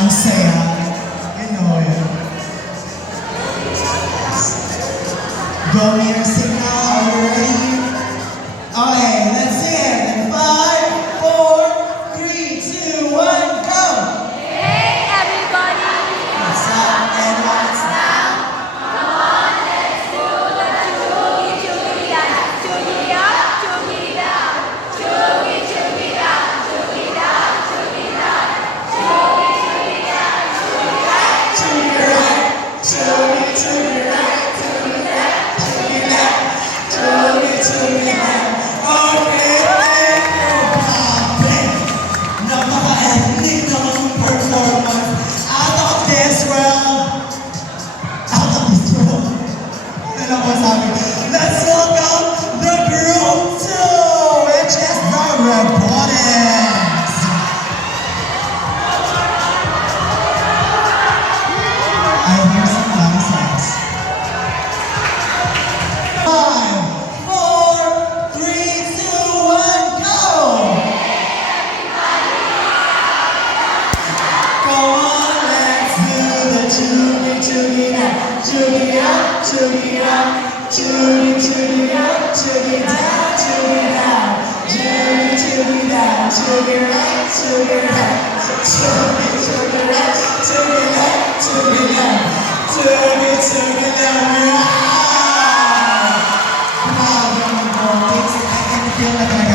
Ang saya. You know it. Go music now. Are you ready? Okay, let's sing it. In 5, 4, 3, 2, 1, go! Hey everybody! What's up and what's down? Come on, let's do the chuggy chuggy down, chuggy up, chuggy down, chuggy chuggy down, chuggy down, chuggy down, chuggy chuggy down, chuggy up. To your right, to your right, to your left, to your left, to your left. Okay, poppin'. Napaka-ethnic naman yung performance. Out of this world. Out of this world. Ano lang po sabi? Let's welcome the group to Manchester Robotics. I hear some nonsense. 5, 4, 3, 2, 1, go! Come on, let's do the chuggy chuggy now. Chuggy up, chuggy up, chuggy chuggy up, chuggy down, chuggy down, chuggy chuggy down, chuggy right, chuggy right, chuggy chuggy right, chuggy left, chuggy left, chuggy chuggy left. Wow, young robotics, I can feel like I